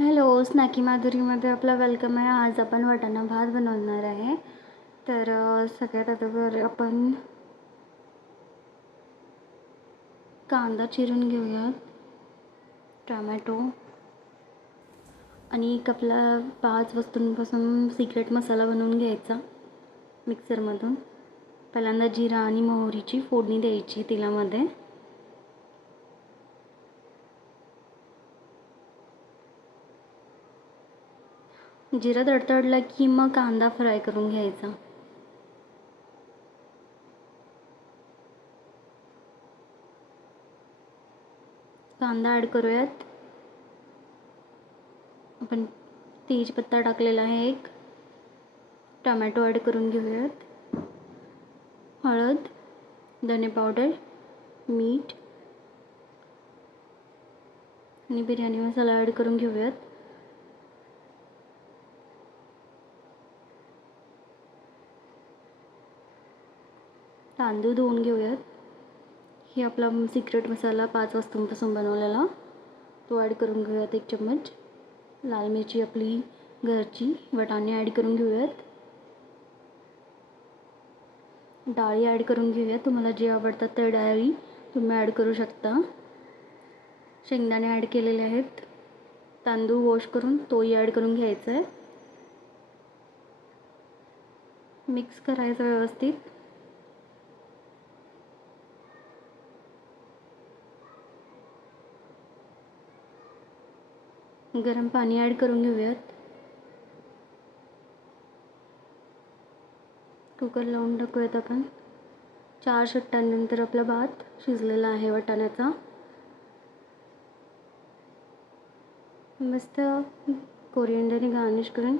Hello, स्नॅकी माधुरीमध्ये आपलं welcome आहे. आज आपण वाटाणा भात बनवणार आहे. तर सगळ्यात अगोदर आपण कांदा चिरून घेऊयात, टोमॅटो आणि एक आपला 5 वस्तूंपासून सिक्रेट मसाला बनवून घ्यायचा मिक्सरमधून. पहिल्यांदा जिरा आणि मोहरीची फोडणी द्यायची तेलामध्ये. जिरा तडतडला की मग कांदा फ्राय करून घ्यायचा. कांदा ॲड करूयात. आपण तेजपत्ता टाकलेला आहे एक. टोमॅटो ॲड करून घेऊयात. हळद, धने पावडर, मीठ आणि बिर्याणी मसाला ॲड करून घेऊयात. तांदूळ धुवून घेऊयात. ही आपला सिक्रेट मसाला 5 वस्तूंपासून बनवलेला तो ॲड करून घेऊयात 1 चम्मच. लाल मिरची आपली घरची, वाटाणे ॲड करून घेऊयात. डाळी ॲड करून घेऊयात. तुम्हाला जे आवडतात त्या डाळी तुम्ही ॲड करू शकता. शेंगदाणे ॲड केलेले आहेत. तांदूळ वॉश करून तोही ॲड करून घ्यायचा आहे. मिक्स करायचं व्यवस्थित. गरम पाणी ॲड करून घेऊयात. कुकर लावून टाकूयात आपण. 4 शिट्ट्यांनंतर आपला भात शिजलेला आहे वाटाण्याचा. मस्त कोरिअँडरने गार्निश करून